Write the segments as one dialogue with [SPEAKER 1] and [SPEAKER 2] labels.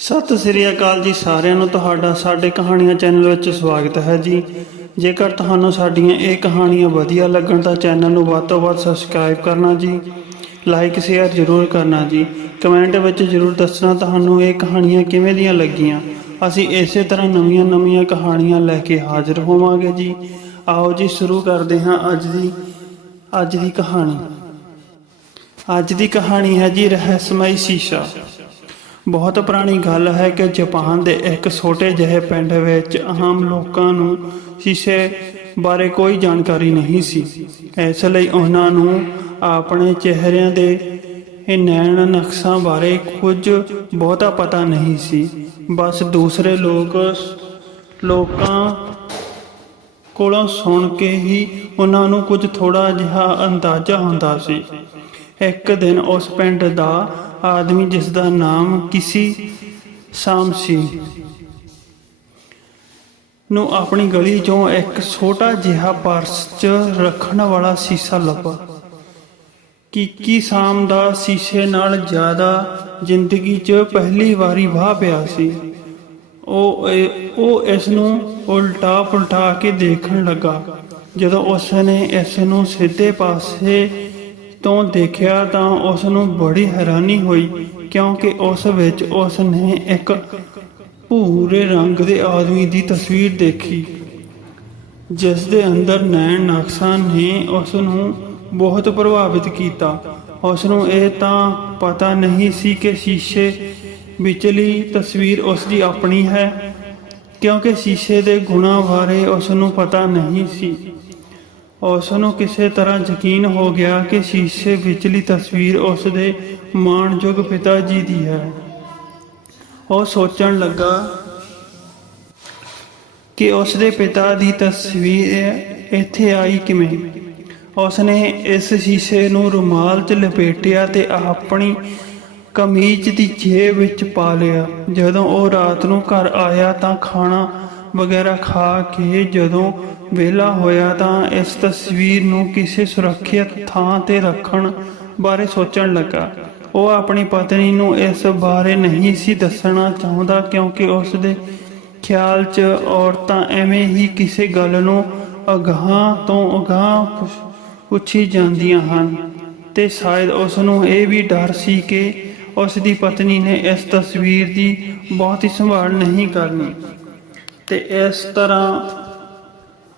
[SPEAKER 1] ਸਤਿ ਸ੍ਰੀ ਅਕਾਲ ਜੀ ਸਾਰਿਆਂ ਨੂੰ ਤੁਹਾਡਾ ਸਾਡੇ ਕਹਾਣੀਆਂ ਚੈਨਲ ਵਿੱਚ ਸਵਾਗਤ ਹੈ ਜੀ। ਜੇਕਰ ਤੁਹਾਨੂੰ ਸਾਡੀਆਂ ਇਹ ਕਹਾਣੀਆਂ ਵਧੀਆ ਲੱਗਣ ਤਾਂ ਚੈਨਲ ਨੂੰ ਵੱਧ ਤੋਂ ਵੱਧ ਸਬਸਕ੍ਰਾਈਬ ਕਰਨਾ ਜੀ। ਲਾਈਕ, ਸ਼ੇਅਰ ਜ਼ਰੂਰ ਕਰਨਾ ਜੀ। ਕਮੈਂਟ ਵਿੱਚ ਜ਼ਰੂਰ ਦੱਸਣਾ ਤੁਹਾਨੂੰ ਇਹ ਕਹਾਣੀਆਂ ਕਿਵੇਂ ਦੀਆਂ ਲੱਗੀਆਂ। ਅਸੀਂ ਇਸੇ ਤਰ੍ਹਾਂ ਨਵੀਆਂ-ਨਵੀਆਂ ਕਹਾਣੀਆਂ ਲੈ ਕੇ ਹਾਜ਼ਰ ਹੋਵਾਂਗੇ ਜੀ। ਆਓ ਜੀ, ਸ਼ੁਰੂ ਕਰਦੇ ਹਾਂ ਅੱਜ ਦੀ ਅੱਜ ਦੀ ਕਹਾਣੀ। ਅੱਜ ਦੀ ਕਹਾਣੀ ਹੈ ਜੀ, ਰਹੱਸਮਈ ਸ਼ੀਸ਼ਾ। ਬਹੁਤ ਪੁਰਾਣੀ ਗੱਲ ਹੈ ਕਿ ਜਾਪਾਨ ਦੇ ਇੱਕ ਛੋਟੇ ਜਿਹੇ ਪਿੰਡ ਵਿੱਚ ਆਮ ਲੋਕਾਂ ਨੂੰ ਸ਼ੀਸ਼ੇ ਬਾਰੇ ਕੋਈ ਜਾਣਕਾਰੀ ਨਹੀਂ ਸੀ। ਇਸ ਲਈ ਉਹਨਾਂ ਨੂੰ ਆਪਣੇ ਚਿਹਰਿਆਂ ਦੇ ਇਹ ਨੈਣ ਨਕਸ਼ਾਂ ਬਾਰੇ ਕੁਝ ਬਹੁਤਾ ਪਤਾ ਨਹੀਂ ਸੀ। ਬਸ ਦੂਸਰੇ ਲੋਕ ਲੋਕਾਂ ਕੋਲੋਂ ਸੁਣ ਕੇ ਹੀ ਉਹਨਾਂ ਨੂੰ ਕੁਝ ਥੋੜਾ ਜਿਹਾ ਅੰਦਾਜ਼ਾ ਹੁੰਦਾ ਸੀ। ਇੱਕ ਦਿਨ ਉਸ ਪਿੰਡ ਦਾ ਆਦਮੀ ਜਿਸ ਦਾ ਨਾਮ ਕਿਸੀ ਸਾਮ ਸੀ, ਨੂੰ ਆਪਣੀ ਗਲੀ ਚੋਂ ਇੱਕ ਛੋਟਾ ਜਿਹਾ ਪਰਸ 'ਚ ਰੱਖਣ ਵਾਲਾ ਸੀਸਾ ਲੱਭਾ ਕਿਕੀ ਸਾਮ ਦਾ ਸੀਸੇ ਨਾਲ ਜ਼ਿਆਦਾ ਜ਼ਿੰਦਗੀ 'ਚ ਪਹਿਲੀ ਵਾਰੀ ਵਾਹ ਪਿਆ ਸੀ। ਉਹ ਇਹ- ਉਹ ਇਸ ਨੂੰ ਉਲਟਾ ਪੁਲਟਾ ਕੇ ਦੇਖਣ ਲੱਗਾ ਜਦੋਂ ਉਸ ਨੇ ਇਸ ਨੂੰ ਸਿੱਧੇ ਪਾਸੇ ਤੋਂ ਦੇਖਿਆ ਤਾਂ ਉਸ ਨੂੰ ਬੜੀ ਹੈਰਾਨੀ ਹੋਈ, ਕਿਉਂਕਿ ਉਸ ਵਿੱਚ ਉਸ ਨੇ ਇੱਕ ਭੂਰੇ ਰੰਗ ਦੇ ਆਦਮੀ ਦੀ ਤਸਵੀਰ ਦੇਖੀ, ਜਿਸ ਦੇ ਅੰਦਰ ਨੈਣ ਨਕਸ਼ਾ ਨੇ ਉਸ ਨੂੰ ਬਹੁਤ ਪ੍ਰਭਾਵਿਤ ਕੀਤਾ। ਉਸ ਨੂੰ ਇਹ ਤਾਂ ਪਤਾ ਨਹੀਂ ਸੀ ਕਿ ਸ਼ੀਸ਼ੇ ਵਿਚਲੀ ਤਸਵੀਰ ਉਸ ਦੀ ਆਪਣੀ ਹੈ, ਕਿਉਂਕਿ ਸ਼ੀਸ਼ੇ ਦੇ ਗੁਣਾਂ ਬਾਰੇ ਉਸ ਨੂੰ ਪਤਾ ਨਹੀਂ ਸੀ। ਉਸ ਨੂੰ ਕਿਸੇ ਤਰ੍ਹਾਂ ਯਕੀਨ ਹੋ ਗਿਆ ਕਿ ਸ਼ੀਸ਼ੇ ਵਿਚਲੀ ਤਸਵੀਰ ਉਸ ਦੇ ਮਾਣਯੋਗ ਪਿਤਾ ਜੀ ਦੀ ਹੈ। ਉਹ ਸੋਚਣ ਲੱਗਾ ਕਿ ਉਸ ਦੇ ਪਿਤਾ ਦੀ ਤਸਵੀਰ ਇੱਥੇ ਆਈ ਕਿਵੇਂ? ਉਸ ਨੇ ਇਸ ਸ਼ੀਸ਼ੇ ਨੂੰ ਰੁਮਾਲ 'ਚ ਲਪੇਟਿਆ ਤੇ ਆਪਣੀ ਕਮੀਜ਼ ਦੀ ਜੇਬ ਵਿੱਚ ਪਾ ਲਿਆ। ਜਦੋਂ ਉਹ ਰਾਤ ਨੂੰ ਘਰ ਆਇਆ ਤਾਂ ਖਾਣਾ ਵਗੈਰਾ ਖਾ ਕੇ ਜਦੋਂ ਵਿਹਲਾ ਹੋਇਆ ਤਾਂ ਇਸ ਤਸਵੀਰ ਨੂੰ ਕਿਸੇ ਸੁਰੱਖਿਅਤ ਥਾਂ ਤੇ ਰੱਖਣ ਬਾਰੇ ਸੋਚਣ ਲੱਗਾ। ਉਹ ਆਪਣੀ ਪਤਨੀ ਨੂੰ ਇਸ ਬਾਰੇ ਨਹੀਂ ਸੀ ਦੱਸਣਾ ਚਾਹੁੰਦਾ ਕਿਉਂਕਿ ਉਸ ਦੇ ਖਿਆਲ 'ਚ ਔਰਤਾਂ ਐਵੇਂ ਹੀ ਕਿਸੇ ਗੱਲ ਨੂੰ ਅਗਾਹ ਤੋਂ ਅਗਾਹ ਪੁੱਛੀ ਜਾਂਦੀਆਂ ਹਨ ਤੇ ਸ਼ਾਇਦ ਉਸ ਨੂੰ ਇਹ ਵੀ ਡਰ ਸੀ ਕਿ ਉਸ ਦੀ ਪਤਨੀ ਨੇ ਇਸ ਤਸਵੀਰ ਦੀ ਬਹੁਤੀ ਸੰਭਾਲ ਨਹੀਂ ਕਰਨੀ। ਤੇ ਇਸ ਤਰ੍ਹਾਂ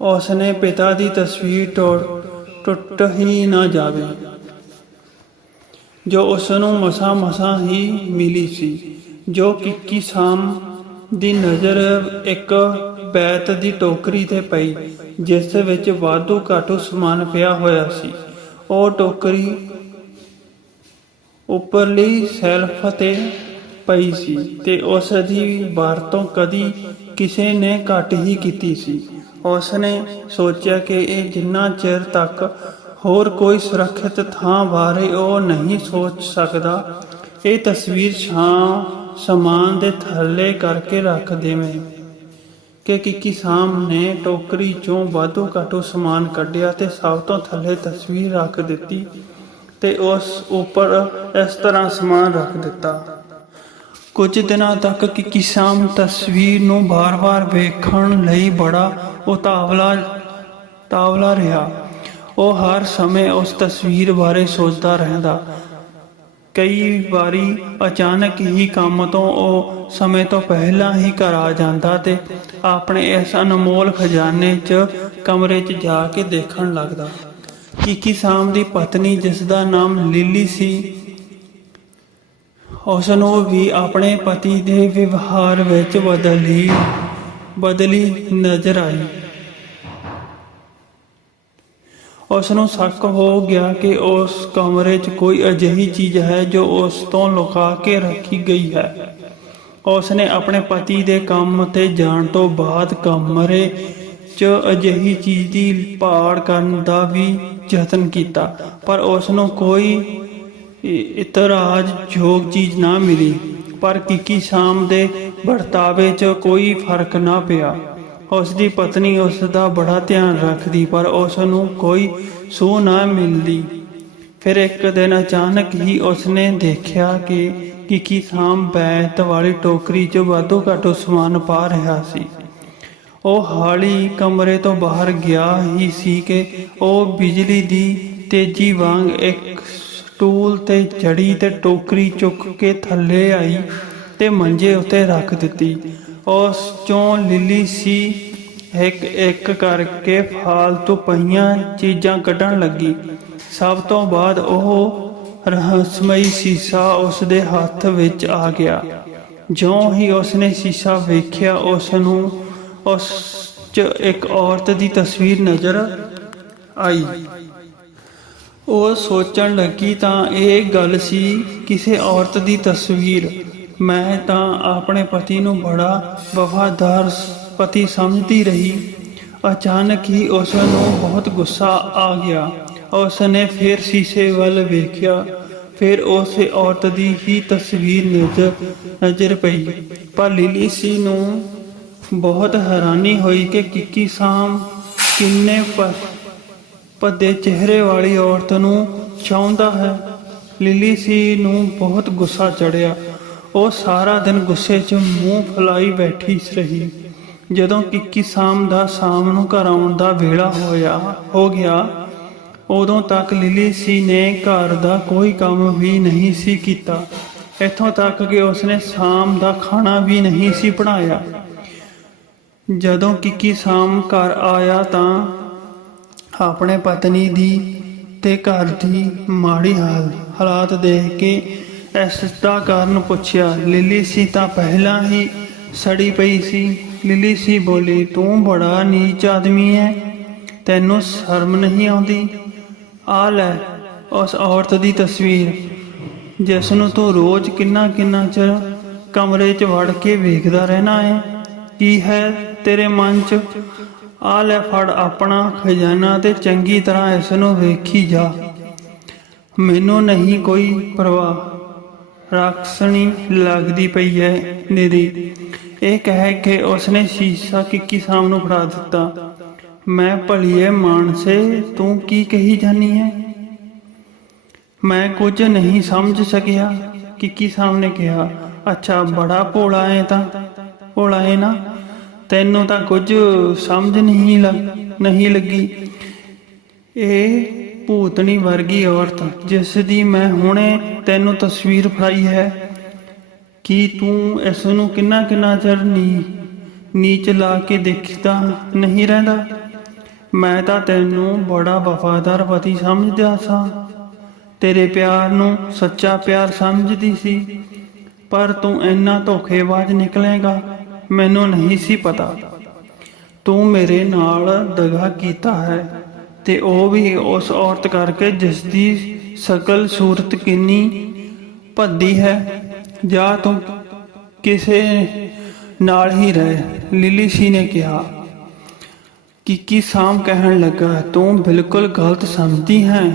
[SPEAKER 1] ਉਸ ਨੇ ਪਿਤਾ ਦੀ ਤਸਵੀਰ ਟੁੱਟ ਟੁੱਟ ਹੀ ਨਾ ਜਾਵੇ, ਜੋ ਉਸ ਨੂੰ ਮਸਾ ਮਸਾ ਹੀ ਮਿਲੀ ਸੀ, ਜੋ ਕਿੱਕੀ ਸਾਮ ਦੀ ਨਜ਼ਰ ਇੱਕ ਬੈਤ ਦੀ ਟੋਕਰੀ ਤੇ ਪਈ, ਜਿਸ ਵਿੱਚ ਵਾਧੂ ਘਾਟੂ ਸਮਾਨ ਪਿਆ ਹੋਇਆ ਸੀ। ਉਹ ਟੋਕਰੀ ਉੱਪਰਲੀ ਸੈਲਫ ਤੇ ਪਈ ਸੀ ਤੇ ਉਸ ਦੀ ਵਰਤੋਂ ਕਦੀ ਕਿਸੇ ਨੇ ਘੱਟ ਹੀ ਕੀਤੀ ਸੀ। ਉਸਨੇ ਸੋਚਿਆ ਕਿ ਇਹ ਜਿੰਨਾ ਚਿਰ ਤੱਕ ਹੋਰ ਕੋਈ ਸੁਰੱਖਿਅਤ ਥਾਂ ਬਾਰੇ ਉਹ ਨਹੀਂ ਸੋਚ ਸਕਦਾ, ਇਹ ਤਸਵੀਰ ਛਾਂ ਸਮਾਨ ਦੇ ਥੱਲੇ ਕਰਕੇ ਰੱਖ ਦੇਵੇਂ ਕਿ ਕਿਕੀ ਸਾਮ ਨੇ ਟੋਕਰੀ ਚੋਂ ਵਾਧੂ ਘਾਟੂ ਸਮਾਨ ਕੱਢਿਆ ਤੇ ਸਭ ਤੋਂ ਥੱਲੇ ਤਸਵੀਰ ਰੱਖ ਦਿੱਤੀ ਤੇ ਉਸ ਉੱਪਰ ਇਸ ਤਰ੍ਹਾਂ ਸਮਾਨ ਰੱਖ ਦਿੱਤਾ। ਕੁਝ ਦਿਨਾਂ ਤੱਕ ਕਿਕੀ ਸਾਮ ਤਸਵੀਰ ਨੂੰ ਬਾਰ-ਬਾਰ ਵੇਖਣ ਲਈ ਬੜਾ ਉਤਾਵਲਾ, ਤਾਵਲਾ ਰਿਹਾ। ਉਹ ਹਰ ਸਮੇਂ ਉਸ ਤਸਵੀਰ ਬਾਰੇ ਸੋਚਦਾ ਰਹਿੰਦਾ। ਕਈ ਵਾਰੀ ਅਚਾਨਕ ਹੀ ਕੰਮ ਤੋਂ ਉਹ ਸਮੇਂ ਤੋਂ ਪਹਿਲਾਂ ਹੀ ਘਰ ਆ ਜਾਂਦਾ ਤੇ ਆਪਣੇ ਇਸ ਅਨਮੋਲ ਖਜ਼ਾਨੇ 'ਚ ਕਮਰੇ 'ਚ ਜਾ ਕੇ ਦੇਖਣ ਲੱਗਦਾ। ਕੀਕੀ ਸਾਮ ਦੀ ਪਤਨੀ, ਜਿਸ ਦਾ ਨਾਮ ਲਿਲੀ ਸੀ ਉਸ ਨੂੰ ਵੀ ਆਪਣੇ ਪਤੀ ਦੇ ਵਿਵਹਾਰ ਵਿੱਚ ਬਦਲੀ ਬਦਲੀ ਨਜ਼ਰ ਆਈ। ਉਸ ਨੂੰ ਸ਼ੱਕ ਹੋ ਗਿਆ ਕਿ ਉਸ ਕਮਰੇ 'ਚ ਕੋਈ ਅਜਿਹੀ ਚੀਜ਼ ਹੈ ਜੋ ਉਸ ਤੋਂ ਲੁਕਾ ਕੇ ਰੱਖੀ ਗਈ ਹੈ। ਉਸ ਨੇ ਆਪਣੇ ਪਤੀ ਦੇ ਕੰਮ ਤੇ ਜਾਣ ਤੋਂ ਬਾਅਦ ਕਮਰੇ 'ਚ ਅਜਿਹੀ ਚੀਜ਼ ਦੀ ਭਾਲ ਕਰਨ ਦਾ ਵੀ ਯਤਨ ਕੀਤਾ, ਪਰ ਉਸ ਨੂੰ ਕੋਈ ਇਤਰਾਜ਼ ਯੋਗ ਚੀਜ਼ ਨਾ ਮਿਲੀ, ਪਰ ਕਿਕੀ ਸ਼ਾਮ ਦੇ ਵਰਤਾਵੇ 'ਚ ਕੋਈ ਫ਼ਰਕ ਨਾ ਪਿਆ। ਉਸ ਦੀ ਪਤਨੀ ਉਸ ਦਾ ਬੜਾ ਧਿਆਨ ਰੱਖਦੀ, ਪਰ ਉਸ ਨੂੰ ਕੋਈ ਸੂਹ ਨਾ ਮਿਲਦੀ। ਫਿਰ ਇੱਕ ਦਿਨ ਅਚਾਨਕ ਹੀ ਉਸਨੇ ਦੇਖਿਆ ਕਿ ਕਿਕੀ ਸਾਮ ਬੈਤ ਵਾਲੀ ਟੋਕਰੀ 'ਚ ਵਾਧੂ ਘਾਟੂ ਸਮਾਨ ਪਾ ਰਿਹਾ ਸੀ। ਉਹ ਹਾਲੀ ਕਮਰੇ ਤੋਂ ਬਾਹਰ ਗਿਆ ਹੀ ਸੀ ਕਿ ਉਹ ਬਿਜਲੀ ਦੀ ਤੇਜ਼ੀ ਵਾਂਗ ਇੱਕ ਸਟੂਲ ਤੇ ਚੜੀ ਤੇ ਟੋਕਰੀ ਚੁੱਕ ਕੇ ਥੱਲੇ ਆਈ ਤੇ ਮੰਜੇ ਉੱਤੇ ਰੱਖ ਦਿੱਤੀ। ਉਸ ਚੋਂ ਲਿਲੀ ਸੀ, ਇੱਕ ਇੱਕ ਕਰਕੇ ਫਾਲਤੂ ਪਈਆਂ ਚੀਜ਼ਾਂ ਕੱਢਣ ਲੱਗੀ। ਸਭ ਤੋਂ ਬਾਅਦ ਉਹ ਰਹੱਸਮਈ ਸੀਸਾ ਉਸ ਦੇ ਹੱਥ ਵਿੱਚ ਆ ਗਿਆ। ਜਿਉਂ ਹੀ ਉਸਨੇ ਸੀਸਾ ਵੇਖਿਆ ਉਸ ਨੂੰ ਉਸ 'ਚ ਇੱਕ ਔਰਤ ਦੀ ਤਸਵੀਰ ਨਜ਼ਰ ਆਈ। ਉਹ ਸੋਚਣ ਲੱਗੀ ਤਾਂ ਇਹ ਗੱਲ ਸੀ, ਕਿਸੇ ਔਰਤ ਦੀ ਤਸਵੀਰ। ਮੈਂ ਤਾਂ ਆਪਣੇ ਪਤੀ ਨੂੰ ਬੜਾ ਵਫਾਦਾਰ ਪਤੀ ਸਮਝਦੀ ਰਹੀ। ਅਚਾਨਕ ਹੀ ਉਸ ਨੂੰ ਬਹੁਤ ਗੁੱਸਾ ਆ ਗਿਆ। ਉਸ ਨੇ ਫਿਰ ਸ਼ੀਸ਼ੇ ਵੱਲ ਵੇਖਿਆ। ਫਿਰ ਉਸ ਔਰਤ ਦੀ ਹੀ ਤਸਵੀਰ ਨਜ਼ਰ ਨਜ਼ਰ ਪਈ। ਪਰ ਲਿਲੀ ਸੀ ਨੂੰ ਬਹੁਤ ਹੈਰਾਨੀ ਹੋਈ ਕਿ ਕਿੱਕੀ ਸਾਮ ਕਿੰਨੇ ਭੱਦੇ ਚਿਹਰੇ ਵਾਲੀ ਔਰਤ ਨੂੰ ਚਾਹੁੰਦਾ ਹੈ। ਲਿਲੀ ਸੀ ਨੂੰ ਬਹੁਤ ਗੁੱਸਾ ਚੜਿਆ। ਉਹ ਸਾਰਾ ਦਿਨ ਗੁੱਸੇ 'ਚ ਮੂੰਹ ਫੁਲਾਈ ਬੈਠੀ ਰਹੀ। ਜਦੋਂ ਕਿੱਕੀ ਸਾਮ ਦਾ ਸ਼ਾਮ ਨੂੰ ਘਰ ਆਉਣ ਦਾ ਵੇਲਾ ਹੋਇਆ, ਹੋ ਗਿਆ, ਉਦੋਂ ਤੱਕ ਲਿਲੀ ਸੀ ਨੇ ਘਰ ਦਾ ਕੋਈ ਕੰਮ ਵੀ ਨਹੀਂ ਸੀ ਕੀਤਾ। ਇੱਥੋਂ ਤੱਕ ਕਿ ਉਸਨੇ ਸ਼ਾਮ ਦਾ ਖਾਣਾ ਵੀ ਨਹੀਂ ਸੀ ਬਣਾਇਆ। ਜਦੋਂ ਕਿੱਕੀ ਸ਼ਾਮ ਘਰ ਆਇਆ ਤਾਂ ਆਪਣੇ ਪਤਨੀ ਦੀ ਤੇ ਘਰ ਦੀ ਮਾੜੀ ਹਾਲ, ਹਾਲਾਤ ਦੇਖ ਕੇ ਇਸ ਕਾਰਨ ਪੁੱਛਿਆ, ਲਿਲੀ ਸੀ ਤਾਂ ਪਹਿਲਾਂ ਹੀ ਸੜੀ ਪਈ ਸੀ? ਲਿਲੀ ਸੀ ਬੋਲੀ, ਤੂੰ ਬੜਾ ਨੀਚ ਆਦਮੀ ਹੈ ਤੈਨੂੰ ਸ਼ਰਮ ਨਹੀਂ ਆਉਂਦੀ? ਆ ਲੈ ਉਸ ਔਰਤ ਦੀ ਤਸਵੀਰ, ਜਿਸ ਨੂੰ ਤੂੰ ਰੋਜ਼ ਕਿੰਨਾ ਕਿੰਨਾ ਚਿਰ ਕਮਰੇ 'ਚ ਵੜ ਕੇ ਵੇਖਦਾ ਰਹਿਣਾ ਹੈ ਕੀ ਹੈ ਤੇਰੇ ਮਨ 'ਚ ਆ ਲੈ ਫੜ ਆਪਣਾ ਖਜ਼ਾਨਾ ਤੇ ਚੰਗੀ ਤਰ੍ਹਾਂ ਇਸ ਨੂੰ ਵੇਖੀ ਜਾ। ਮੈਨੂੰ ਨਹੀਂ ਕੋਈ ਪਰਵਾਹ। ਰਾਖਸਣੀ ਲੱਗਦੀ ਪਈ ਹੈ ਨਿਰੀ ਇਹ ਕਹਿ ਕੇ ਉਸਨੇ ਸ਼ੀਸ਼ਾ ਕਿੱਕੀ ਸਾਹਮਣੇ ਫੜਾ ਦਿੱਤਾ। ਮੈਂ ਭਲੀਏ ਮਾਨਸੇ, ਤੂੰ ਕੀ ਕਹੀ ਜਾਨੀ ਹੈ ਮੈਂ ਕੁਝ ਨਹੀਂ ਸਮਝ ਸਕਿਆ, ਕਿੱਕੀ ਸਾਹਮਣੇ ਕਿਹਾ, ਅੱਛਾ, ਬੜਾ ਭੋਲਾ ਹੈ ਤਾਂ। ਭੋਲਾ ਹੈ ਨਾ? ਤੈਨੂੰ ਤਾਂ ਕੁਝ ਸਮਝ ਨਹੀਂ ਲੱਗ ਨਹੀਂ ਲੱਗੀ। ਇਹ ਭੂਤਣੀ ਵਰਗੀ ਔਰਤ, ਜਿਸ ਦੀ ਮੈਂ ਹੁਣੇ ਤੈਨੂੰ ਤਸਵੀਰ ਫੜਾਈ ਹੈ, ਕੀ ਤੂੰ ਇਸ ਨੂੰ ਕਿੰਨਾ ਕਿੰਨਾ ਚਿਰ ਨੀ ਨੀਚ ਲਾ ਕੇ ਦੇਖਦਾ ਨਹੀਂ ਰਹਿੰਦਾ? ਮੈਂ ਤਾਂ ਤੈਨੂੰ ਬੜਾ ਵਫਾਦਾਰ ਪਤੀ ਸਮਝਦਾ ਸਾਂ। ਤੇਰੇ ਪਿਆਰ ਨੂੰ ਸੱਚਾ ਪਿਆਰ ਸਮਝਦੀ ਸੀ, ਪਰ ਤੂੰ ਇੰਨਾ ਧੋਖੇਬਾਜ਼ ਨਿਕਲੇਗਾ। ਮੈਨੂੰ ਨਹੀਂ ਸੀ ਪਤਾ। ਤੂੰ ਮੇਰੇ ਨਾਲ ਦਗਾ ਕੀਤਾ ਹੈ ਤੇ ਉਹ ਵੀ ਉਸ ਔਰਤ ਕਰਕੇ ਜਿਸ ਦੀ ਸ਼ਕਲ ਸੂਰਤ ਕਿੰਨੀ ਭੱਦੀ ਹੈ। ਜਾਂ ਤੂੰ ਕਿਸੇ ਨਾਲ ਹੀ ਰਹਿ, ਲਿਲੀ ਸੀ ਨੇ ਕਿਹਾ। ਕਿ ਕੀ ਸਾਮ ਕਹਿਣ ਲੱਗਾ, ਤੂੰ ਬਿਲਕੁਲ ਗਲਤ ਸਮਝਦੀ ਹੈ।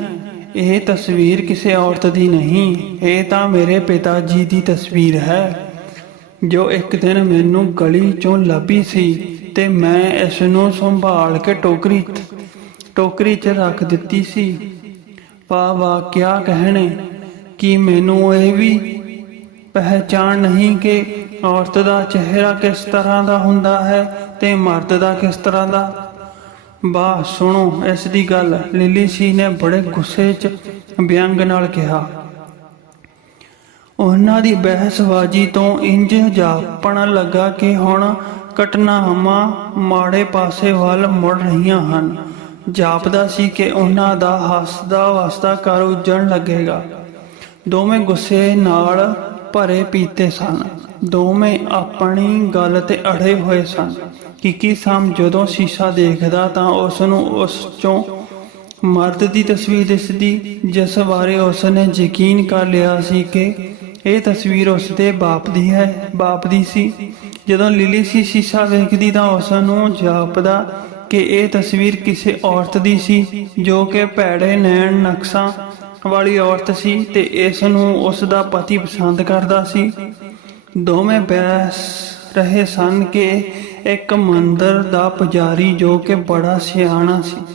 [SPEAKER 1] ਇਹ ਤਸਵੀਰ ਕਿਸੇ ਔਰਤ ਦੀ ਨਹੀਂ, ਇਹ ਤਾਂ ਮੇਰੇ ਪਿਤਾ ਜੀ ਦੀ ਤਸਵੀਰ ਹੈ। ਜੋ ਇੱਕ ਦਿਨ ਮੈਨੂੰ ਗਲੀ ਚੋਂ ਲੱਭੀ ਸੀ ਤੇ ਮੈਂ ਇਸ ਨੂੰ ਸੰਭਾਲ ਕੇ ਟੋਕਰੀ ਟੋਕਰੀ 'ਚ ਰੱਖ ਦਿੱਤੀ ਸੀ। ਵਾਹ ਵਾਹ ਕਿਆ ਕਹਿਣੇ? ਕਿ ਮੈਨੂੰ ਇਹ ਵੀ ਪਹਿਚਾਨ ਨਹੀਂ ਕਿ ਔਰਤ ਦਾ ਚਿਹਰਾ ਕਿਸ ਤਰ੍ਹਾਂ ਦਾ ਹੁੰਦਾ ਹੈ ਤੇ ਮਰਦ ਦਾ ਕਿਸ ਤਰ੍ਹਾਂ ਦਾ? ਵਾਹ, ਸੁਣੋ, ਇਸ ਦੀ ਗੱਲ। ਲਿਲੀ ਸੀ ਨੇ ਬੜੇ ਗੁੱਸੇ 'ਚ ਵਿਅੰਗ ਨਾਲ ਕਿਹਾ ਉਹਨਾਂ ਦੀ ਬਹਿਸਬਾਜ਼ੀ ਤੋਂ ਇੰਜ ਜਾਪਣ ਲੱਗਾ ਕਿ ਹੁਣ ਘਟਨਾਵਾਂ ਮਾੜੇ ਪਾਸੇ ਵੱਲ ਮੁੜ ਰਹੀਆਂ ਹਨ। ਜਾਪਦਾ ਸੀ ਕਿ ਉਹਨਾਂ ਦਾ ਹੱਸਦਾ ਵਸਦਾ ਘਰ ਉੱਜਣ ਲੱਗੇਗਾ। ਦੋਵੇਂ ਗੁੱਸੇ ਨਾਲ ਭਰੇ ਪੀਤੇ ਸਨ। ਦੋਵੇਂ ਆਪਣੀ ਗੱਲ ਤੇ ਅੜੇ ਹੋਏ ਸਨ। ਕਿਕੀ ਸਾਮ ਜਦੋਂ ਸ਼ੀਸ਼ਾ ਦੇਖਦਾ ਤਾਂ ਉਸ ਨੂੰ ਉਸ ਚੋਂ ਮਰਦ ਦੀ ਤਸਵੀਰ ਦਿਸਦੀ, ਜਿਸ ਬਾਰੇ ਉਸ ਨੇ ਯਕੀਨ ਕਰ ਲਿਆ ਸੀ ਕਿ ਇਹ ਤਸਵੀਰ ਉਸ ਦੇ ਬਾਪ ਦੀ ਹੈ, ਬਾਪ ਦੀ ਸੀ। ਜਦੋਂ ਲਿਲੀ ਸੀ ਸ਼ੀਸ਼ਾ ਵੇਖਦੀ ਤਾਂ ਉਸ ਨੂੰ ਜਾਪਦਾ ਕਿ ਇਹ ਤਸਵੀਰ ਕਿਸੇ ਔਰਤ ਦੀ ਸੀ, ਜੋ ਕਿ ਭੈੜੇ ਨੈਣ ਨਕਸ਼ਾਂ ਵਾਲੀ ਔਰਤ ਸੀ ਤੇ ਇਸ ਨੂੰ ਉਸ ਦਾ ਪਤੀ ਪਸੰਦ ਕਰਦਾ ਸੀ। ਦੋਵੇਂ ਬੈਸ ਰਹੇ ਸਨ ਕਿ ਇੱਕ ਮੰਦਰ ਦਾ ਪੁਜਾਰੀ ਜੋ ਕਿ ਬੜਾ ਸਿਆਣਾ ਸੀ।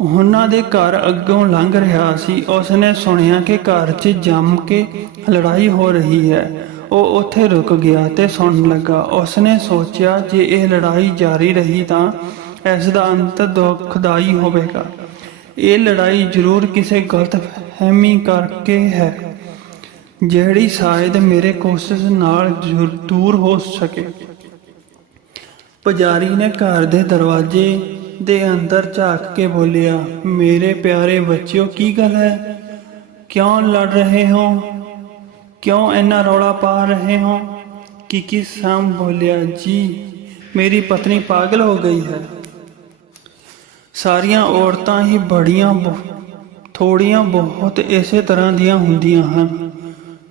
[SPEAKER 1] ਉਹਨਾਂ ਦੇ ਘਰ ਅੱਗੋਂ ਲੰਘ ਰਿਹਾ ਸੀ। ਉਸਨੇ ਸੁਣਿਆ ਕਿ ਘਰ 'ਚ ਜੰਮ ਕੇ ਲੜਾਈ ਹੋ ਰਹੀ ਹੈ। ਉਹ ਉੱਥੇ ਰੁਕ ਗਿਆ ਤੇ ਸੁਣਨ ਲੱਗਾ। ਉਸਨੇ ਸੋਚਿਆ, ਜੇ ਇਹ ਲੜਾਈ ਜਾਰੀ ਰਹੀ ਤਾਂ ਇਸ ਦਾ ਅੰਤ ਦੁਖਦਾਈ ਹੋਵੇਗਾ। ਇਹ ਲੜਾਈ ਜ਼ਰੂਰ ਕਿਸੇ ਗਲਤ ਫਹਿਮੀ ਕਰਕੇ ਹੈ, ਜਿਹੜੀ ਸ਼ਾਇਦ ਮੇਰੇ ਕੋਸ਼ਿਸ਼ ਨਾਲ ਦੂਰ ਹੋ ਸਕੇ। ਪੁਜਾਰੀ ਨੇ ਘਰ ਦੇ ਦਰਵਾਜ਼ੇ ਦੇ ਅੰਦਰ ਝਾਕ ਕੇ ਬੋਲਿਆ, ਮੇਰੇ ਪਿਆਰੇ ਬੱਚਿਓ, ਕੀ ਗੱਲ ਹੈ? ਕਿਉਂ ਲੜ ਰਹੇ ਹੋ? ਕਿਉਂ ਇੰਨਾ ਰੌਲਾ ਪਾ ਰਹੇ ਹੋ? ਕਿ ਕੀ ਸਾਮ ਬੋਲਿਆ, ਜੀ, ਮੇਰੀ ਪਤਨੀ ਪਾਗਲ ਹੋ ਗਈ ਹੈ। ਸਾਰੀਆਂ ਔਰਤਾਂ ਹੀ ਬੜੀਆਂ ਬਹੁ- ਥੋੜੀਆਂ ਬਹੁਤ ਇਸੇ ਤਰ੍ਹਾਂ ਦੀਆਂ ਹੁੰਦੀਆਂ ਹਨ।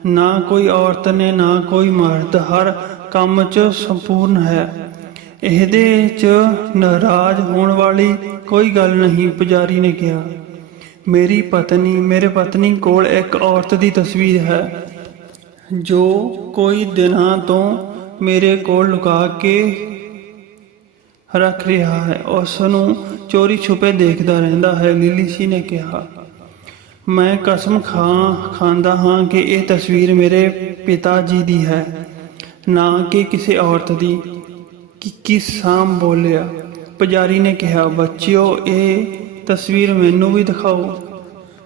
[SPEAKER 1] ਨਾ ਕੋਈ ਔਰਤ ਨੇ, ਨਾ ਕੋਈ ਮਰਦ। ਹਰ ਕੰਮ 'ਚ ਸੰਪੂਰਨ ਹੈ। ਇਹਦੇ 'ਚ ਨਾਰਾਜ਼ ਹੋਣ ਵਾਲੀ ਕੋਈ ਗੱਲ ਨਹੀਂ, ਪੁਜਾਰੀ ਨੇ ਕਿਹਾ। ਮੇਰੀ ਪਤਨੀ, ਮੇਰੇ ਪਤਨੀ ਕੋਲ ਇੱਕ ਔਰਤ ਦੀ ਤਸਵੀਰ ਹੈ, ਜੋ ਕੋਈ ਦਿਨਾਂ ਤੋਂ ਮੇਰੇ ਕੋਲ ਲੁਕਾ ਕੇ ਰੱਖ ਰਿਹਾ ਹੈ। ਉਸ ਨੂੰ ਚੋਰੀ ਛੁਪੇ ਦੇਖਦਾ ਰਹਿੰਦਾ ਹੈ ਲੀਲੀਸੀ ਨੇ ਕਿਹਾ। ਮੈਂ ਕਸਮ ਖਾ, ਖਾਂਦਾ ਹਾਂ ਕਿ ਇਹ ਤਸਵੀਰ ਮੇਰੇ ਪਿਤਾ ਜੀ ਦੀ ਹੈ, ਨਾ ਕਿ ਕਿਸੇ ਔਰਤ ਦੀ। ਕਿ ਕਿਸ ਸਾਮ ਬੋਲਿਆ? ਪੁਜਾਰੀ ਨੇ ਕਿਹਾ, ਬੱਚਿਓ, ਇਹ ਤਸਵੀਰ ਮੈਨੂੰ ਵੀ ਦਿਖਾਓ।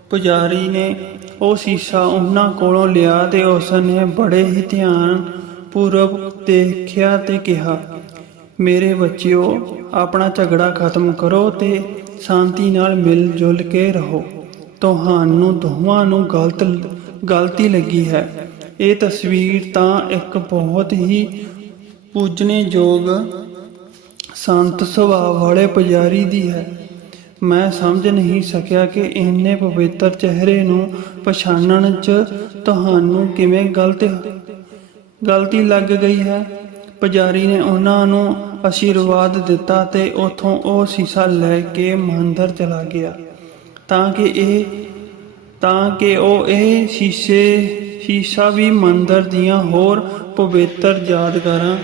[SPEAKER 1] ਪੁਜਾਰੀ ਨੇ ਉਹ ਸ਼ੀਸ਼ਾ ਉਹਨਾਂ ਕੋਲੋਂ ਲਿਆ ਤੇ ਉਸ ਨੇ ਬੜੇ ਹੀ ਧਿਆਨ ਪੂਰਵਕ ਦੇਖਿਆ ਤੇ ਕਿਹਾ, ਮੇਰੇ ਬੱਚਿਓ, ਆਪਣਾ ਝਗੜਾ ਖਤਮ ਕਰੋ ਤੇ ਸ਼ਾਂਤੀ ਨਾਲ ਮਿਲ ਜੁਲ ਕੇ ਰਹੋ। ਤੁਹਾਨੂੰ ਦੋਵਾਂ ਨੂੰ ਗਲਤ, ਗਲਤੀ ਲੱਗੀ ਹੈ। ਇਹ ਤਸਵੀਰ ਤਾਂ ਇੱਕ ਬਹੁਤ ਹੀ ਪੂਜਣਯੋਗ ਸੰਤ ਸੁਭਾਅ ਵਾਲੇ ਪੁਜਾਰੀ ਦੀ ਹੈ। ਮੈਂ ਸਮਝ ਨਹੀਂ ਸਕਿਆ ਕਿ ਇੰਨੇ ਪਵਿੱਤਰ ਚਿਹਰੇ ਨੂੰ ਪਛਾਣਨ 'ਚ ਤੁਹਾਨੂੰ ਕਿਵੇਂ ਗਲਤ ਗਲਤੀ ਲੱਗ ਗਈ ਹੈ। ਪੁਜਾਰੀ ਨੇ ਉਹਨਾਂ ਨੂੰ ਆਸ਼ੀਰਵਾਦ ਦਿੱਤਾ ਤੇ ਉਥੋਂ ਉਹ ਸੀਸਾ ਲੈ ਕੇ ਮੰਦਰ ਚਲਾ ਗਿਆ। ਤਾਂ ਕਿ ਇਹ ਤਾਂ ਕਿ ਉਹ ਇਹ ਸ਼ੀਸ਼ੇ ਸ਼ੀਸ਼ਾ ਵੀ ਮੰਦਰ ਦੀਆਂ ਹੋਰ ਪਵਿੱਤਰ ਯਾਦਗਾਰਾਂ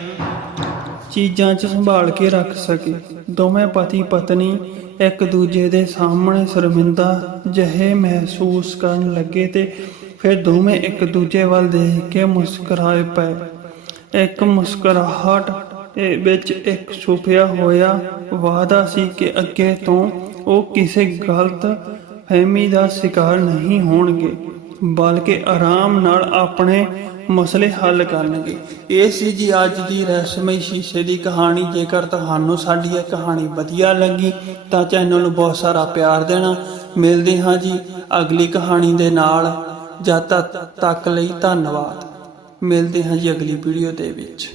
[SPEAKER 1] ਚੀਜ਼ਾਂ 'ਚ ਸੰਭਾਲ ਕੇ ਰੱਖ ਸਕੇ। ਦੋਵੇਂ ਪਤੀ ਪਤਨੀ ਇੱਕ ਦੂਜੇ ਦੇ ਸਾਹਮਣੇ ਸ਼ਰਮਿੰਦਾ ਜਿਹੇ ਮਹਿਸੂਸ ਕਰਨ ਲੱਗੇ ਤੇ ਫਿਰ ਦੋਵੇਂ ਇੱਕ ਦੂਜੇ ਵੱਲ ਦੇਖ ਕੇ ਮੁਸਕਰਾਏ ਪਏ। ਇੱਕ ਮੁਸਕਰਾਹਟ ਵਿੱਚ ਇੱਕ ਛੁਪਿਆ ਹੋਇਆ ਵਾਅਦਾ ਸੀ ਕਿ ਅੱਗੇ ਤੋਂ ਉਹ ਕਿਸੇ ਗਲਤ ਫਹਿਮੀ ਦਾ ਸ਼ਿਕਾਰ ਨਹੀਂ ਹੋਣਗੇ। ਬਲਕਿ ਆਰਾਮ ਨਾਲ ਆਪਣੇ ਮਸਲੇ ਹੱਲ ਕਰਨਗੇ। ਇਹ ਸੀ ਜੀ ਅੱਜ ਦੀ ਰਹੱਸਮਈ ਸ਼ੀਸ਼ੇ ਦੀ ਕਹਾਣੀ। ਜੇਕਰ ਤੁਹਾਨੂੰ ਸਾਡੀ ਇਹ ਕਹਾਣੀ ਵਧੀਆ ਲੱਗੀ, ਤਾਂ ਚੈਨਲ ਨੂੰ ਬਹੁਤ ਸਾਰਾ ਪਿਆਰ ਦੇਣਾ। ਮਿਲਦੇ ਹਾਂ ਜੀ ਅਗਲੀ ਕਹਾਣੀ ਦੇ ਨਾਲ। ਜਦ ਤੱਕ ਤੱਕ ਲਈ ਧੰਨਵਾਦ। ਮਿਲਦੇ ਹਾਂ ਜੀ ਅਗਲੀ ਵੀਡੀਓ ਦੇ ਵਿੱਚ।